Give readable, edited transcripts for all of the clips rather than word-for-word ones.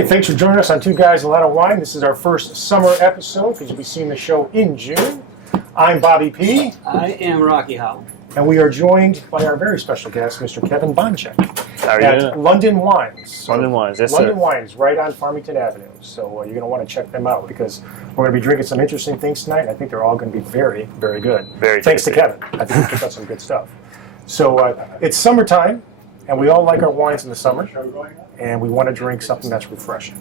Hi, thanks for joining us on Two Guys, a Lotta Wine. This is our first summer episode because you'll be seeing the show in June. I'm Bobby P. I am Rocky Holland. And we are joined by our very special guest, Mr. Kevin Boncek. How are you at doing? London Wines. London Wines, yes, London sir. Wines, right on Farmington Avenue. So you're going to want to check them out because we're going to be drinking some interesting things tonight. And I think they're all going to be very, very good. Very Thanks tasty. to Kevin. I think we picked up some good stuff. So it's summertime, and we all like our wines in the summer, and we want to drink something that's refreshing.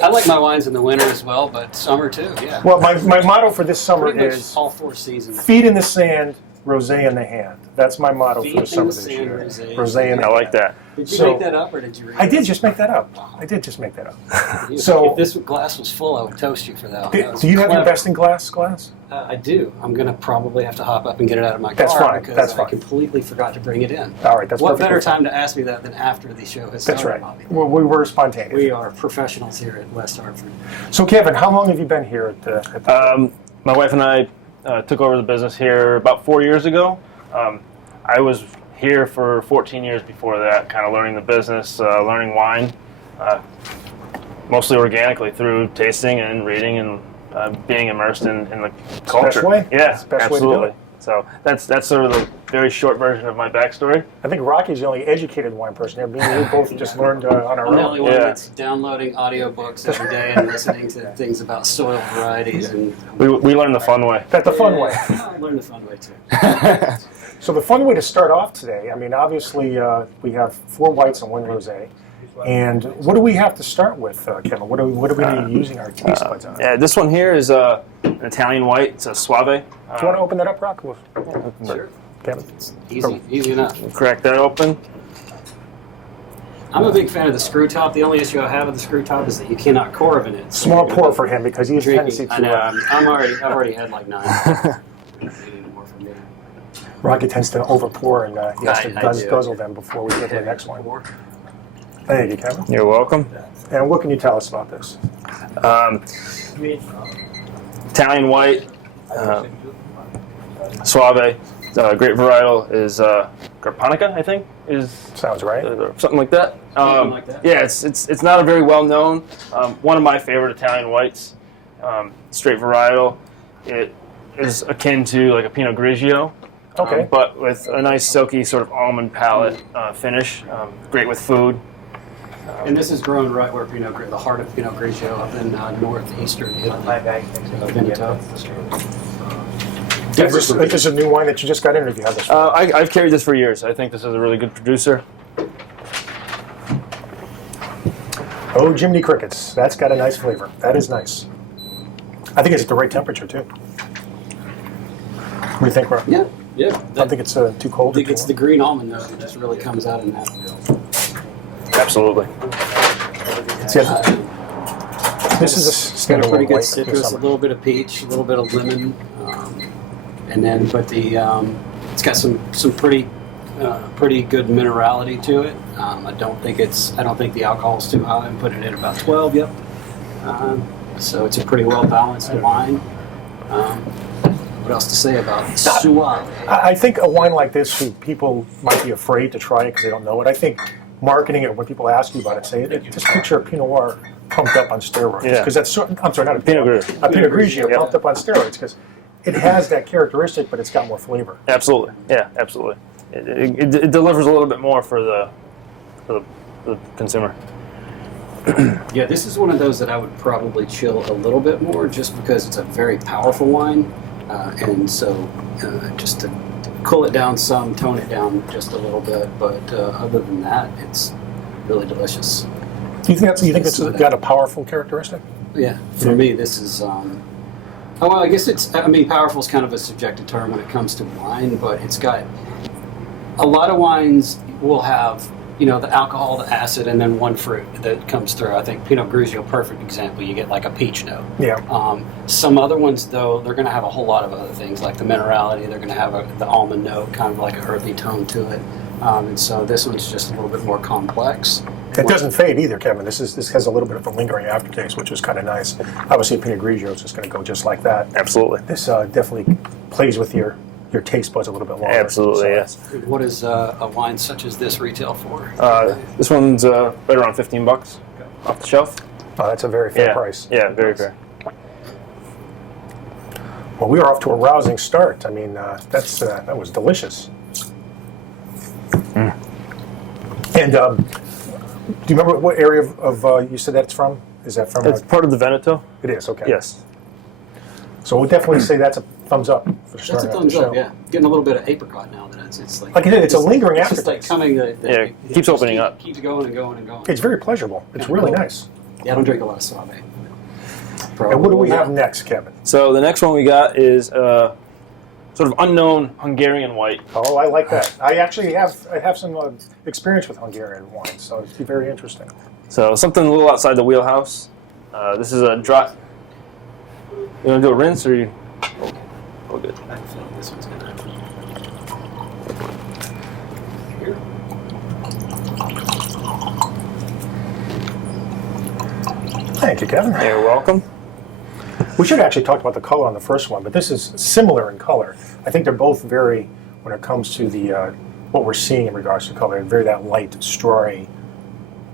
I like my wines in the winter as well, but summer too, yeah. Well, my motto for this summer Pretty much is all four seasons. feet in the sand, rosé in the hand. That's my motto Feet for the in summer the this sand, year. rosé. Rosé in the I like hand. that. Did you So- make that up, or did you read I it? did just make that up. I did just make that up. So- if this glass was full, I would toast you for that. That was Do you have your clever. best in glass? I do. I'm going to probably have to hop up and get it out of my car That's fine, because that's I fine. completely forgot to bring it in. All right, that's What perfectly better fine. time to ask me that than after the show has started, That's right. Bobby? We were spontaneous. We are professionals here at West Hartford. So, Kevin, how long have you been here at the My wife and I took over the business here about 4 years ago. I was here for 14 years before that, kind of learning the business, learning wine, mostly organically through tasting and reading and being immersed in the culture. best way. Yeah, It's the best way to do absolutely. it. So that's sort of the very short version of my backstory. I think Rocky's the only educated wine person here. Me and you both just learned on our I'm the own. only one Yeah. that's downloading audiobooks every day and listening to things about soil varieties. And We learned the fun way. That's the fun way. I learned the fun way too. So the fun way to start off today, I mean, obviously we have 4 whites and 1 rosé. And what do we have to start with, Kevin? What are we going to be using our taste buds on? Yeah, this one here is an Italian white. It's a Suave. Do you want to open that up, Rock? Sure. Kevin? Easy enough. Crack that open. I'm a big fan of the screw top. The only issue I have with the screw top is that you cannot carve in it. So Small you're pour gonna for him because he has a tendency drinking. I know. to. I've already had like 9. Need any more from me. Rocky tends to over pour and he has to I do. guzzle them before we get to the next one. Thank you, Kevin. You're welcome. And what can you tell us about this? Italian white, Suave, great varietal is Garpanica, I think, is Sounds right. something like that. Something like that. Yeah, it's not a very well known. One of my favorite Italian whites, straight varietal. It is akin to like a Pinot Grigio. Okay. But with a nice silky sort of almond palate finish. Great with food. And this is grown right where the heart of Pinot Grigio up in northeastern Italy. Veneto. Is this a new wine that you just got in, or have you had this? I've carried this for years. I think this is a really good producer. Oh, Jiminy Crickets. That's got a nice flavor. That is nice. I think it's at the right temperature, too. What do you think, Rob? Yeah. I don't think it's too I cold. think or it's too the green almond note that just really comes out in that. Absolutely. This is a It's got standard a pretty white good for citrus, a summer. little bit of peach, a little bit of lemon, and then it's got some pretty good minerality to it. I don't think the alcohol is too high. I'm putting it at about 12. Yep. So it's a pretty well balanced wine. What else to say about it? Suave? I think a wine like this, people might be afraid to try it because they don't know it. I think marketing it, when people ask you about it, say, just picture a Pinot Noir pumped up on steroids. Yeah. Because I'm sorry, not a Pinot Grigio. A Pinot Grigio Yep. pumped up on steroids because it has that characteristic, but it's got more flavor. Absolutely. Yeah, absolutely. It delivers a little bit more for the consumer. Yeah, this is one of those that I would probably chill a little bit more, just because it's a very powerful wine, and so just to cool it down some, tone it down just a little bit. But other than that, it's really delicious. Do you think it's got a powerful characteristic? Yeah, for me, this is. Well, I guess powerful is kind of a subjective term when it comes to wine, but it's got a lot of wines will have, the alcohol, the acid, and then one fruit that comes through. I think Pinot Grigio, perfect example. You get like a peach note. Yeah. Some other ones, though, they're going to have a whole lot of other things, like the minerality. They're going to have the almond note, kind of like an earthy tone to it. And so this one's just a little bit more complex. It doesn't fade either, Kevin. This has a little bit of a lingering aftertaste, which is kind of nice. Obviously, Pinot Grigio is just going to go just like that. Absolutely. This definitely plays with your taste buds a little bit longer. Absolutely, So, yes. What does a wine such as this retail for? This one's right around $15 off the shelf. Oh, that's a very fair Yeah, price. yeah, very fair. Well, we are off to a rousing start. I mean, that was delicious. And do you remember what area of you said that's from? Is that from? It's part of the Veneto. It is, okay. Yes. So we'll definitely say that's a thumbs up for That's starting a out thumbs the show. up, yeah. Getting a little bit of apricot now that it's like. Like I said, it's a lingering It's just like aftertaste. coming. Yeah, it keeps opening up. Keeps going and going and going. It's very pleasurable. It's really nice. Yeah, I don't drink a lot of Sauvignon. And what do we have next, Kevin? So the next one we got is sort of unknown Hungarian White. Oh, I like that. I actually have some experience with Hungarian wine, so it'd be very interesting. So something a little outside the wheelhouse. This is a dry. You want to do a rinse or you? Okay. Oh, good. I feel like this one's gonna. Here. Thank you, Kevin. You're welcome. We should have actually talked about the color on the first one, but this is similar in color. I think they're both very, when it comes to the what we're seeing in regards to color, very that light strawy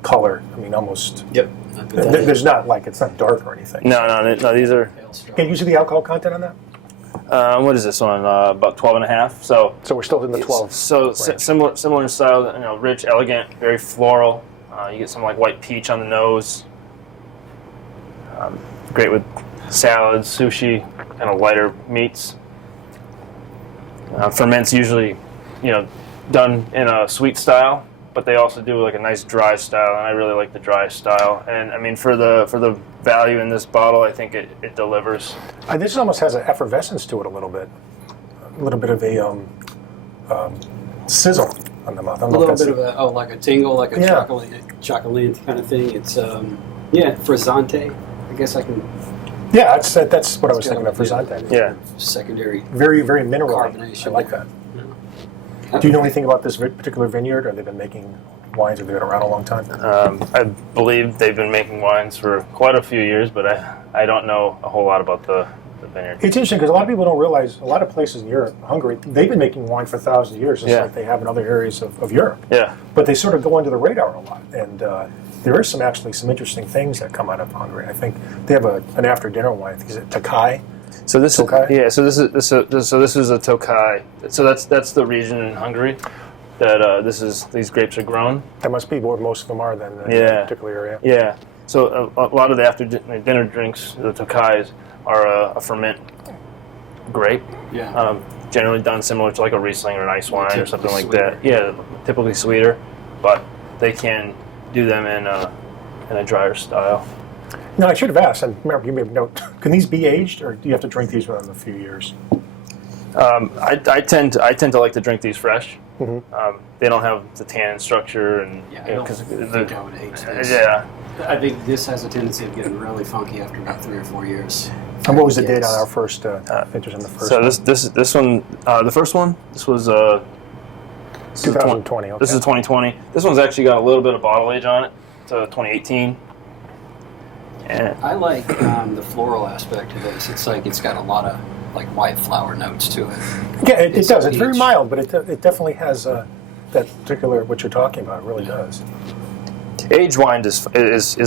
color. I mean, almost. Yep. There's not like it's not dark or anything. No. These are. Can you see the alcohol content on that? What is this one? About 12 and a half. So we're still in the 12. So range. similar in style. Rich, elegant, very floral. You get some like white peach on the nose. Great with salads, sushi, kind of lighter meats. Ferment's usually, done in a sweet style, but they also do like a nice dry style, and I really like the dry style. And I mean, for the value in this bottle, I think it delivers. This almost has an effervescence to it a little bit of a sizzle on the mouth. I don't A know if little that's bit of like a tingle, like a chocolate kind of thing. It's frizzante. I guess I can. Yeah, that's what I was thinking of for Frizzante. Yeah. Secondary. Very, very mineral. Carbonation. I like that. Yeah. Do you know anything about this particular vineyard? Have they been making wines? Have they been around a long time? I believe they've been making wines for quite a few years, but I don't know a whole lot about the vineyard. It's interesting because a lot of people don't realize a lot of places in Europe, Hungary, they've been making wine for thousands of years, just like they have in other areas of Europe. Yeah. But they sort of go under the radar a lot. And there is some interesting things that come out of Hungary. I think they have an after dinner wine. I think is it Tokai? So this Tokai? So this is a Tokai. So that's the region in Hungary that these grapes are grown. That must be where most of them are then in that particular area. Yeah. So a lot of the after dinner drinks, the Tokais, are a ferment grape. Yeah. Generally done similar to like a Riesling or an ice wine or something like that. Yeah, typically sweeter, but they can do them in a drier style. No, I should have asked, and remember, you may have note, can these be aged, or do you have to drink these within a few years? I tend to like to drink these fresh. Mm-hmm. They don't have the tannin structure, and I don't think I would age this. Yeah. I think this has a tendency of getting really funky after about 3 or 4 years. And what was the date on our first vintage in the first? So one? this one, the first one, this was 2020. Okay. This is 2020. This one's actually got a little bit of bottle age on it. It's 2018. And I like the floral aspect of this. It's like it's got a lot of like white flower notes to it. Yeah, it does. It's very peach. mild, but it definitely has that particular what you're talking about. It really does. aged wine is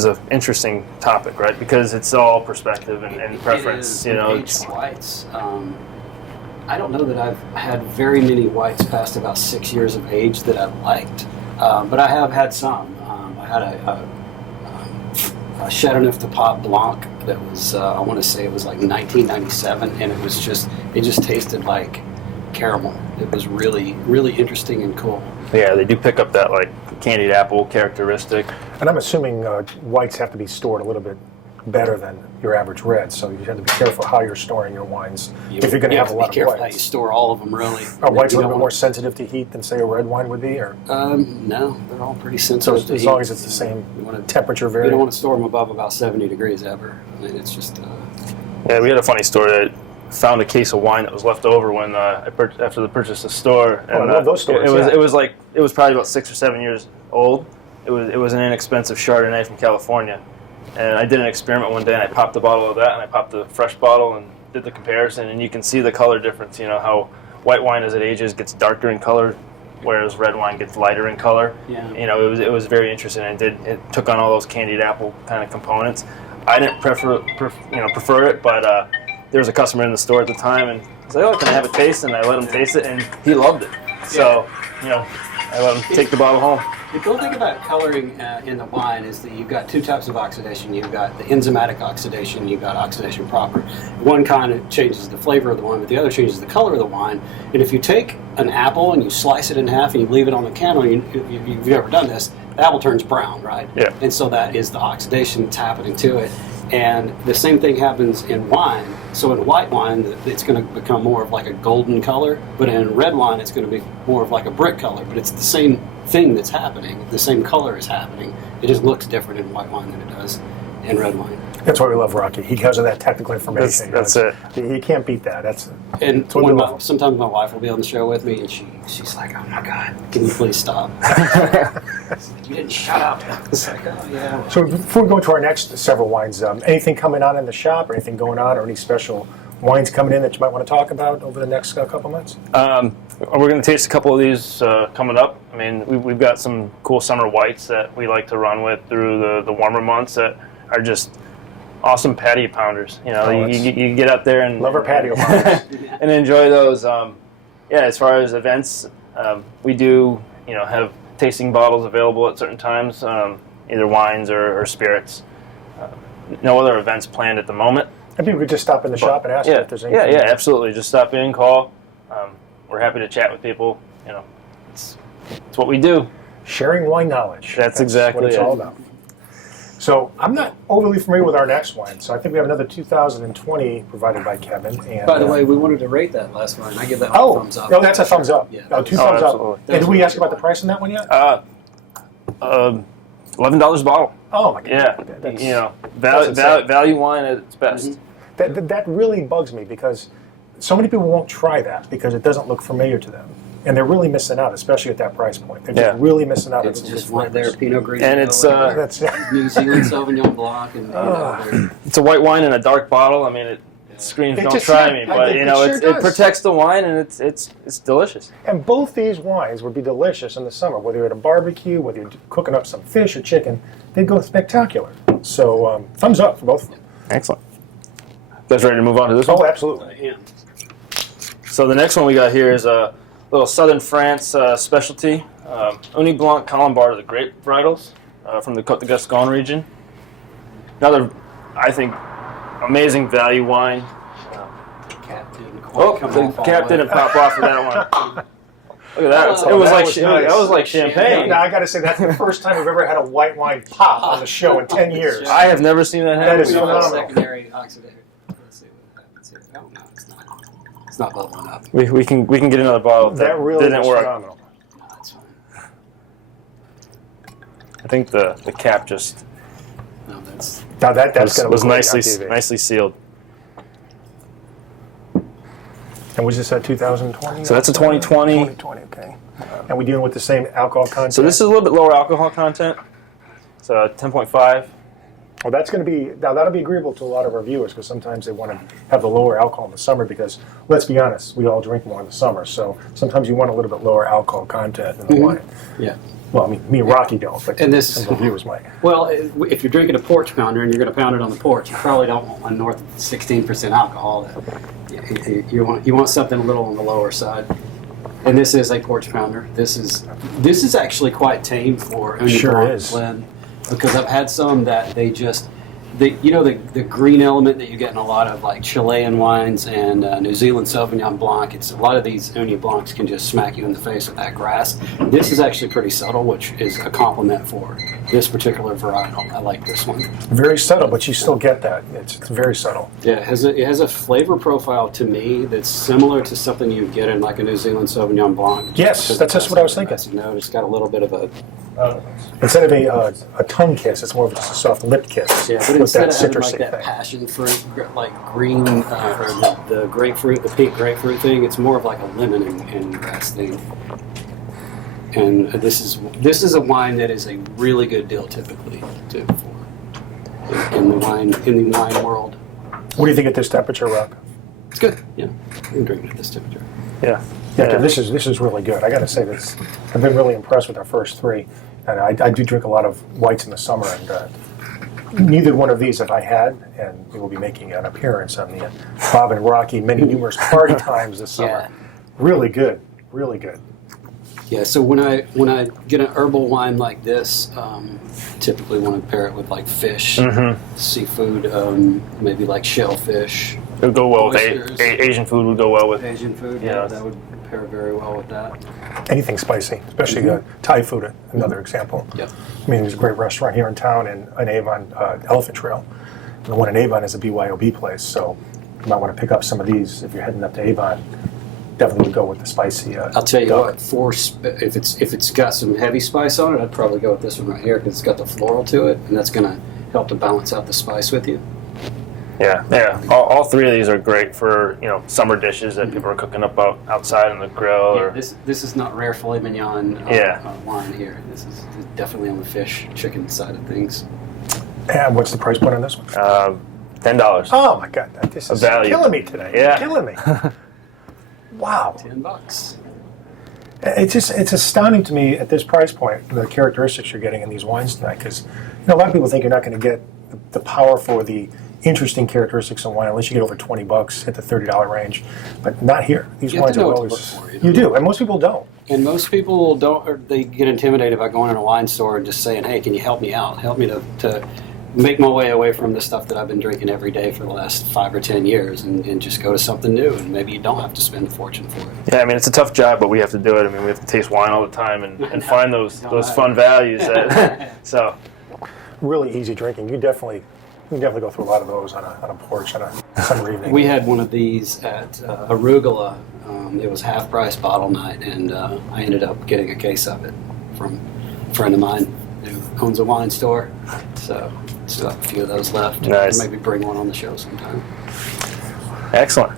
an interesting topic, right? Because it's all perspective and preference. It is, aged whites. I don't know that I've had very many whites past about 6 years of age that I've liked, but I have had some. I had a Chardonnay Toka Blanc that was, I want to say it was like 1997, and it just tasted like caramel. It was really, really interesting and cool. Yeah, they do pick up that like candied apple characteristic. And I'm assuming whites have to be stored a little bit better than your average red, so you have to be careful how you're storing your wines. If you're going to have a lot be careful of how you whites. store all of them, really. Are whites a You little bit don't more sensitive to heat than, say, a red wine would be? Or no, they're all pretty so sensitive to as heat. long as it's the same temperature You don't variant? want to store them above about 70 degrees ever. I mean, it's just... Yeah, we had a funny story. I found a case of wine that was left over when after the purchase of the store. And, I love those stories. It was probably about 6 or 7 years old. It was an inexpensive Chardonnay from California, and I did an experiment one day. And I popped the bottle of that, and I popped the fresh bottle, and did the comparison. And you can see the color difference. You know how white wine as it ages gets darker in color whereas red wine gets lighter in color. Yeah. You know, it was very interesting. It took on all those candied apple kind of components. I didn't prefer it, but there was a customer in the store at the time, and he's like, "Oh, can I have a taste?" And I let him taste it, and he loved it. So, you know, I let him take the bottle home. The cool thing about coloring in the wine is that you've got two types of oxidation. You've got the enzymatic oxidation, you've got oxidation proper. One kind of changes the flavor of the wine, but the other changes the color of the wine. And if you take an apple and you slice it in half and you leave it on the counter, you've never done this, the apple turns brown, right? Yeah. And so that is the oxidation that's happening to it. And the same thing happens in wine. So in white wine, it's going to become more of like a golden color, but in red wine, it's going to be more of like a brick color. But it's the same thing that's happening. The same color is happening. It just looks different in white wine than it does in red wine. That's why we love Rocky. He gives us that technical information. That's it. You can't beat that. And what we love. sometimes my wife will be on the show with me, and she's like, "Oh my God, can you please stop? You didn't shut up." It's like, "Oh yeah." So before we go into our next several wines, anything coming on in the shop, or anything going on, or any special wines coming in that you might want to talk about over the next couple months? We're going to taste a couple of these coming up. I mean, we've got some cool summer whites that we like to run with through the warmer months that are just awesome patio pounders. You know, you get out there and Love our patio pounders. and enjoy those. As far as events, we do have tasting bottles available at certain times, either wines or spirits. No other events planned at the moment. Maybe we could just stop in the shop and ask if there's anything. Yeah, absolutely. Just stop in, call. We're happy to chat with people. You know, it's what we do. Sharing wine knowledge. That's exactly what it's it. all about. So I'm not overly familiar with our next wine, so I think we have another 2020 provided by Kevin. And, By the way, we wanted to rate that last wine. I give that one a thumbs up. No, that's a thumbs up. Yeah. Two thumbs up. absolutely. And did we ask about the price on that one yet? $11 a bottle. Oh my God. Yeah, That's insane. value wine at its best. Mm-hmm. That really bugs me because so many people won't try that because it doesn't look familiar to them. And they're really missing out, especially at that price point. They're just really missing out. It's on just good one there, flavors. Pinot Grigio, And it's That's New Zealand Sauvignon Blanc, and it's a white wine in a dark bottle. I mean, it screams, It "Don't just- try yeah, me!" I But think you know, it sure it does. protects the wine, and it's delicious. And both these wines would be delicious in the summer, whether you're at a barbecue, whether you're cooking up some fish or chicken. They'd go spectacular. So thumbs up for both of them. Excellent. You guys ready to move on to this one? Oh, absolutely. yeah. So the next one we got here is a little Southern France specialty, Uni Blanc Colombard, the grape varietals from the Côte de Gascon region. Another, I think, amazing value wine. Cap didn't quite come The off all cap the way. didn't pop off of that one. Look at that. Oh, It was that like was nice. that was like champagne. Now I got to say that's the first time we've ever had a white wine pop on the show in 10 years. I have never seen that happen. That is We have a phenomenal. secondary oxidator. Let's see what happens here. Oh no, it's not. It's not bubbling up. We can get another bottle. That really didn't was work. phenomenal. No, it's fine. I think the cap just No, that's. Now that's going to was look great on nicely TV. nicely sealed. And was this a 2020? So that's a 2020. 2020, okay. And we dealing with the same alcohol content? So this is a little bit lower alcohol content. It's 10.5. Well, that's going to be, now that'll be agreeable to a lot of our viewers because sometimes they want to have the lower alcohol in the summer because, let's be honest, we all drink more in the summer. So sometimes you want a little bit lower alcohol content in the wine. Yeah. Well, I mean, me and Rocky don't, but And this some is- of the viewers might. Well, if you're drinking a porch pounder and you're going to pound it on the porch, you probably don't want one north of 16% alcohol. You want something a little on the lower side. And this is a porch pounder. This is actually quite tame for Uni Sure Blanc is. blend because I've had some that the green element that you get in a lot of like Chilean wines and New Zealand Sauvignon Blanc. It's a lot of these Uni Blancs can just smack you in the face with that grass. This is actually pretty subtle, which is a compliment for this particular varietal. I like this one. Very subtle, but you still get that. It's very subtle. Yeah, it has a flavor profile to me that's similar to something you get in like a New Zealand Sauvignon Blanc. Yes, that's just what I was thinking. No, it's got a little bit of a Instead of a tongue kiss, it's more of just a soft lip kiss yeah, but with instead that of having citrusy like that thing. passion fruit, like green or the grapefruit, the pink grapefruit thing, it's more of like a lemon and grass thing. And this is a wine that is a really good deal typically too for in the wine world. What do you think at this temperature, Rock? It's good. Yeah, you can drink it at this temperature. Yeah. Yeah, this is really good. I got to say this. I've been really impressed with our first three, and I do drink a lot of whites in the summer, and neither one of these have I had, and we will be making an appearance on the Bob and Rocky many numerous party times this summer. Yeah. Really good, really good. Yeah, so when I get an herbal wine like this, typically want to pair it with like fish, seafood, maybe like shellfish. It would go well with Oysters. Asian food. Would go well with. Asian food, Yeah. yeah, that would pair very well with that. Anything spicy, especially Thai food, another example. Yep. I mean, there's a great restaurant here in town in Avon, Elephant Trail. And the one in Avon is a BYOB place, so you might want to pick up some of these if you're heading up to Avon. Definitely would go with the spicy. I'll tell you duck. what, if it's got some heavy spice on it, I'd probably go with this one right here because it's got the floral to it, and that's going to help to balance out the spice with you. Yeah. All three of these are great for summer dishes that people are cooking up outside on the grill. Yeah, Or this is not rare filet mignon wine here. This is definitely on the fish, chicken side of things. And what's the price point on this one? $10. Oh my God, this is value. killing me today. Yeah. You're killing me. Wow. $10. It's astounding to me at this price point, the characteristics you're getting in these wines tonight, because a lot of people think you're not going to get the powerful, the interesting characteristics of wine unless you get over $20, hit the $30 range, but not here. These You have wines to know are what to always. look for, You do, and most people don't. And most people don't, or they get intimidated by going in a wine store and just saying, hey, can you help me out? Help me to make my way away from the stuff that I've been drinking every day for the last 5 or 10 years and just go to something new, and maybe you don't have to spend a fortune for it. Yeah, I mean it's a tough job, but we have to do it. I mean we have to taste wine all the time and find those fun values. So Really easy drinking. You can definitely go through a lot of those on a porch on a summer evening. We had one of these at Arugula. It was half-price bottle night, and I ended up getting a case of it from a friend of mine who owns a wine store. So still have a few of those left. Nice. Maybe bring one on the show sometime. excellent.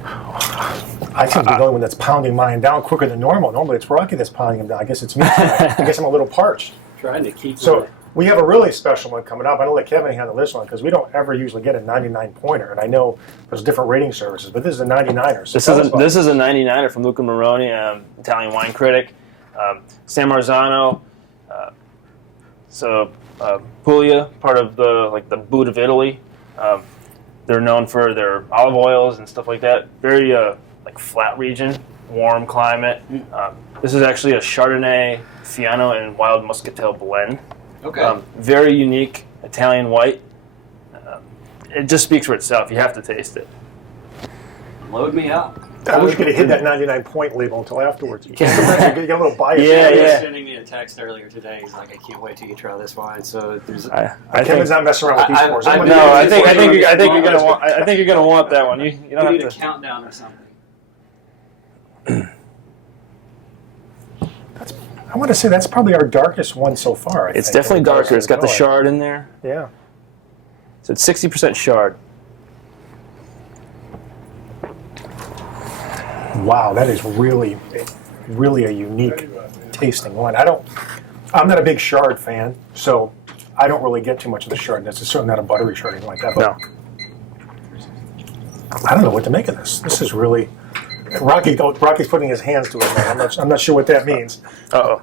I seem to be the only one that's pounding mine down quicker than normal. Normally it's Rocky that's pounding them down. I guess it's me. I guess I'm a little parched. Trying to keep So we have a really special one coming up. I don't let Kevin handle this one because we don't ever usually get a 99 pointer. And I know there's different rating services, but this is a 99er. So This is a 99er from Luca Moroni, Italian wine critic. San Marzano, Puglia, part of the boot of Italy. They're known for their olive oils and stuff like that. Very flat region, warm climate. This is actually a Chardonnay, Fiano, and wild muscatel blend. Okay. Very unique Italian white. It just speaks for itself. You have to taste it. Load me up. I wish you could have hit that 99 point label until afterwards. You get a little bias. Yeah, He was yeah. sending me a text earlier today. He's like, I can't wait till you try this wine. So there's Kevin's not messing around with these scores. I think you're gonna want that one. You don't need a have to. countdown or something. I want to say that's probably our darkest one so far. It's definitely darker. It's got the shard in there. Yeah. So it's 60% shard. Wow, that is really, really a unique tasting wine. I'm not a big Chard fan, so I don't really get too much of the Chardonnay. It's certainly not a buttery Chard or anything like that. But I don't know what to make of this. This is really Rocky's putting his hands to it. Man. I'm not sure what that means. Uh-oh.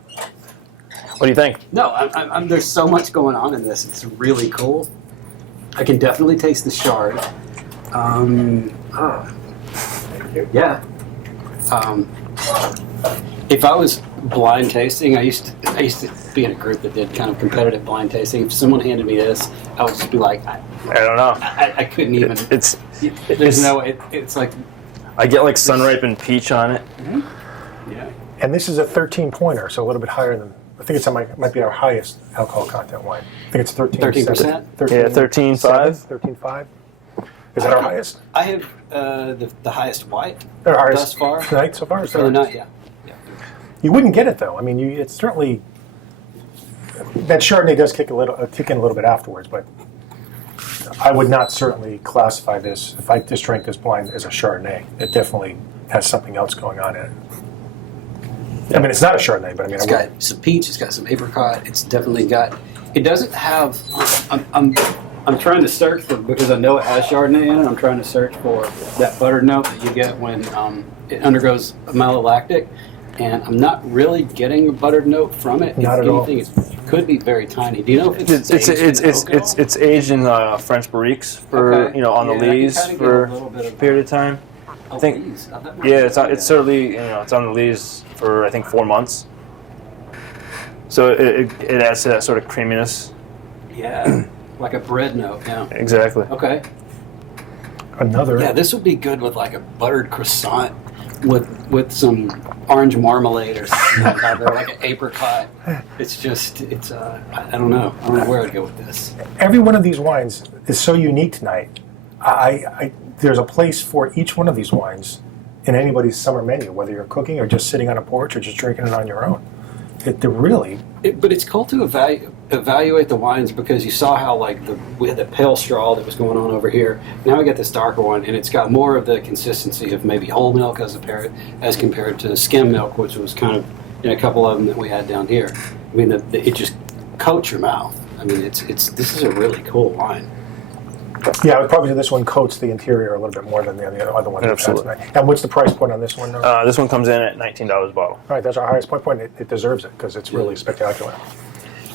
What do you think? No, I'm, there's so much going on in this. It's really cool. I can definitely taste the Chard. Yeah. If I was blind tasting, I used to be in a group that did kind of competitive blind tasting. If someone handed me this, I would just be like, I don't know. I couldn't even. There's no. It's like. I get like sun-ripened peach on it. Mm-hmm. Yeah. And this is a 13 pointer, so a little bit higher than. I think it's might be our highest alcohol content wine. I think it's 13%. 13%? Yeah, 13.5. 13.5. Is that our highest? I have the highest white Our highest thus far. tonight so far? Is that For the right? night, yeah. You wouldn't get it though. I mean, it's certainly that Chardonnay does kick in a little bit afterwards, but I would not certainly classify this if I just drank this blind as a Chardonnay. It definitely has something else going on in it. I mean, it's not a Chardonnay, but I mean, It's got some peach. It's got some apricot. It's definitely got. It doesn't have. I'm I'm trying to search for, because I know it has Chardonnay in it, I'm trying to search for that butter note that you get when it undergoes malolactic, and I'm not really getting a buttered note from it. Not at all. It could be very tiny. Do you know if It's aged in French barriques for on the lees for a period of time. I think it's certainly it's on the lees for I think 4 months. So it adds to that sort of creaminess. Yeah, like a bread note. Yeah. Exactly. Okay. Another. Yeah, this would be good with like a buttered croissant with some orange marmalade or something like that, or like an apricot. It's I don't know where I'd go with this. Every one of these wines is so unique tonight. There's a place for each one of these wines in anybody's summer menu, whether you're cooking or just sitting on a porch or just drinking it on your own. But it's cool to evaluate the wines, because you saw how we had the pale straw that was going on over here. Now we got this darker one, and it's got more of the consistency of maybe whole milk as compared to skim milk, which was kind of in a couple of them that we had down here. I mean, it just coats your mouth. I mean, this is a really cool wine. Yeah, I would probably say this one coats the interior a little bit more than the other one. Absolutely. And what's the price point on this one? This one comes in at $19 a bottle. All right, that's our highest point. It deserves it because it's really spectacular.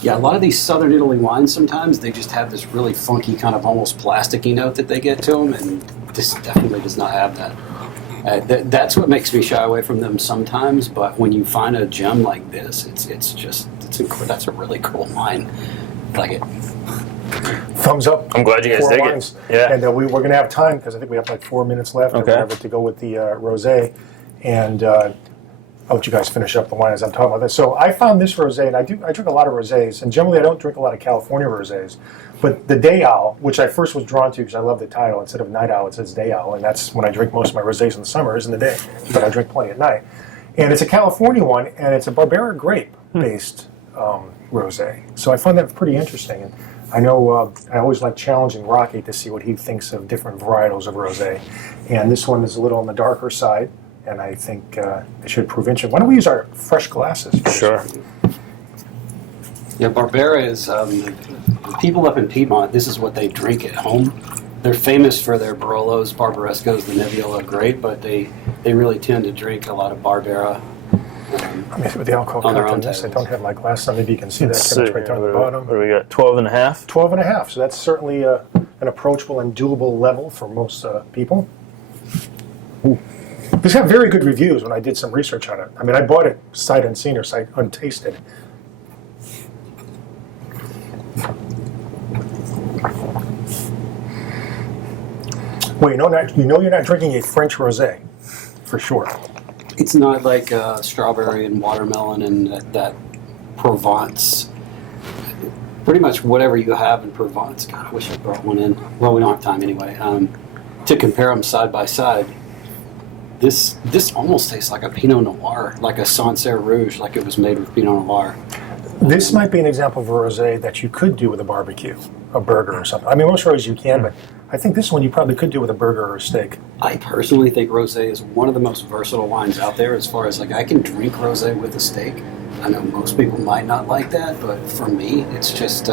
Yeah, a lot of these Southern Italy wines, sometimes they just have this really funky kind of almost plasticky note that they get to them, and this definitely does not have that. That's what makes me shy away from them sometimes. But when you find a gem like this, that's a really cool wine. I like it. Thumbs up. I'm glad you guys dig it. Yeah. And we're going to have time because I think we have like 4 minutes left or whatever to go with the rosé. And I'll let you guys finish up the wine as I'm talking about this. So I found this rosé, and I drink a lot of rosés, and generally I don't drink a lot of California rosés. But the Day Owl, which I first was drawn to because I love the title, instead of Night Owl, it says Day Owl, and that's when I drink most of my rosés in the summer, is in the day. But I drink plenty at night. And it's a California one, and it's a Barbera grape-based rosé. So I found that pretty interesting. And I know I always like challenging Rocky to see what he thinks of different varietals of rosé. And this one is a little on the darker side, and I think it should prove interesting. Why don't we use our fresh glasses? Sure. Yeah, Barbera is, the people up in Piedmont, this is what they drink at home. They're famous for their Barolos, Barbarescos, the Nebbiolo grape, but they really tend to drink a lot of Barbera. With the alcohol content on this, I don't have my glasses on. Maybe you can see that right down the bottom. What do we got? 12.5? 12.5. So that's certainly an approachable and doable level for most people. Ooh. This got very good reviews when I did some research on it. I mean, I bought it sight unseen or sight untasted. Well, you know you're not drinking a French rosé, for sure. It's not like strawberry and watermelon and that Provence. Pretty much whatever you have in Provence. God, I wish I brought one in. Well, we don't have time anyway. To compare them side by side, this almost tastes like a Pinot Noir, like a Sancerre Rouge, like it was made with Pinot Noir. This might be an example of a rosé that you could do with a barbecue, a burger or something. I mean, most rosés you can, but I think this one you probably could do with a burger or a steak. I personally think rosé is one of the most versatile wines out there, as far as I can drink rosé with a steak. I know most people might not like that, but for me, it's just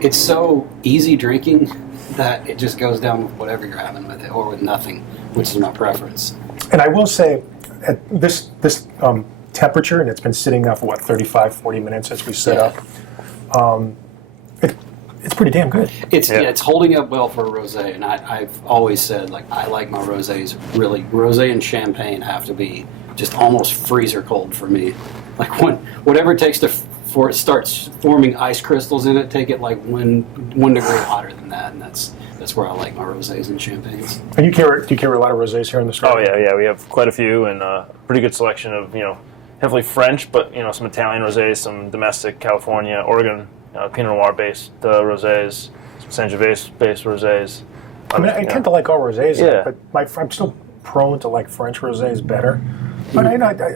it's so easy drinking that it just goes down with whatever you're having with it, or with nothing, which is my preference. And I will say, at this temperature, and it's been sitting now for 35, 40 minutes since we set up. It's pretty damn good. It's holding up well for a rosé, and I've always said I like my rosés really. Rosé and champagne have to be just almost freezer cold for me. Whatever it takes for it starts forming ice crystals in it, take it 1 degree hotter than that, and that's where I like my rosés and champagnes. And do you carry a lot of rosés here in the store? Oh yeah, we have quite a few, and pretty good selection of heavily French, but some Italian rosés, some domestic California, Oregon. Pinot Noir based rosés, some Sangiovese based rosés. I mean, I tend to like all rosés, but I'm still prone to like French rosés better. But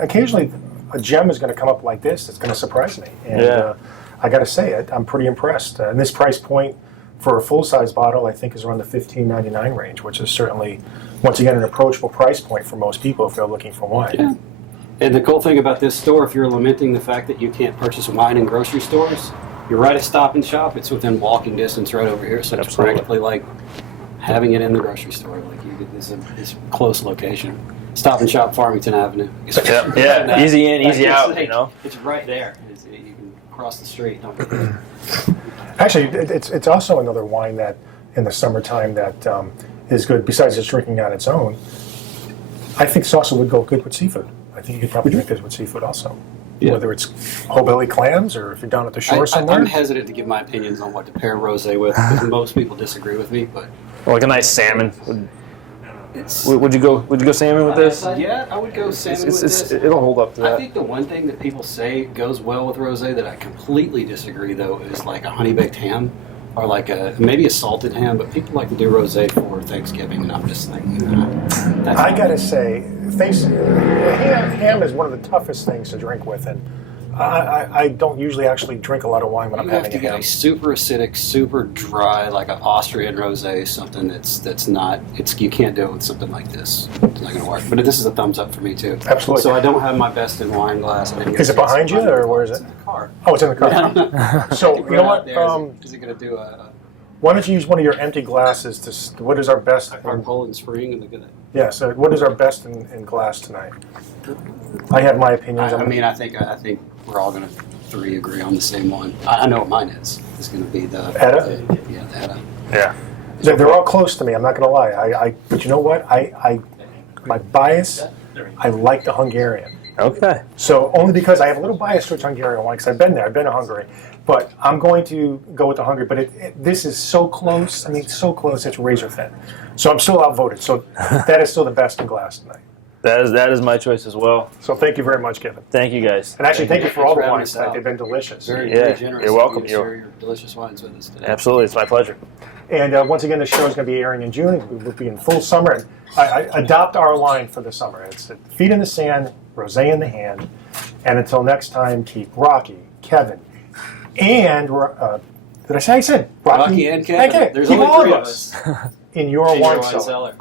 occasionally a gem is going to come up like this that's going to surprise me. And I got to say it, I'm pretty impressed. And this price point for a full-size bottle, I think, is around the $15.99 range, which is certainly, once again, an approachable price point for most people if they're looking for wine. Yeah. And the cool thing about this store, if you're lamenting the fact that you can't purchase wine in grocery stores, you're right at Stop and Shop. It's within walking distance right over here, so it's Absolutely. practically like having it in the grocery store. Like it's a close location. Stop and Shop, Farmington Avenue. Yeah, easy in, easy out. You know, it's right there. You can cross the street. Actually, it's also another wine that in the summertime that is good. Besides just drinking on its own, I think this also would go good with seafood. I think you could probably drink this with seafood also. Yeah. Whether it's whole-belly clams or if you're down at the shore somewhere. I'm hesitant to give my opinions on what to pair rosé with because most people disagree with me. But like a nice salmon. Would you go salmon with this? Yeah, I would go salmon with this. It'll hold up to that. I think the one thing that people say goes well with rosé that I completely disagree though is like a honey baked ham or like maybe a salted ham. But people like to do rosé for Thanksgiving, and I'm just thinking, I gotta say, ham is one of the toughest things to drink with, and I don't usually actually drink a lot of wine when I'm You have having to a ham. get a super acidic, super dry, like an Austrian rosé, something that's not. You can't do it with something like this. It's not going to work. But this is a thumbs up for me too. Absolutely. So I don't have my best in wine glass. I didn't get Is it behind you, or where is It's it? in the car. Oh, it's in the car. I don't know. So you know what? Is it going to do a Why don't you use one of your empty glasses to? What is our best? hard Poland Spring and look at it? Yeah. So what is our best in glass tonight? I have my opinions. I mean, I think we're all going to three agree on the same one. I know what mine is. It's going to be the Etta? the Etta. Yeah. They're all close to me. I'm not going to lie. But you know what? My bias. I like the Hungarian. Okay. So only because I have a little bias towards Hungarian wine because I've been there. I've been to Hungary, but I'm going to go with the Hungary. But this is so close. I mean, so close. It's razor thin. So I'm still outvoted. So that is still the best in glass tonight. That is my choice as well. So thank you very much, Kevin. Thank you guys. And actually, thank you for all the Thanks for having wines us tonight. out. They've been delicious. Very, Yeah, very generous. you're welcome. of you to share your delicious wines with us today. Absolutely, it's my pleasure. And once again, the show is going to be airing in June. We will be in full summer. And I adopt our line for the summer. It's feet in the sand, rosé in the hand. And until next time, keep Rocky, Kevin, and did I say? I said Rocky and Kevin. There's keep only all three of of us us. in your In your wine wine cellar. cellar.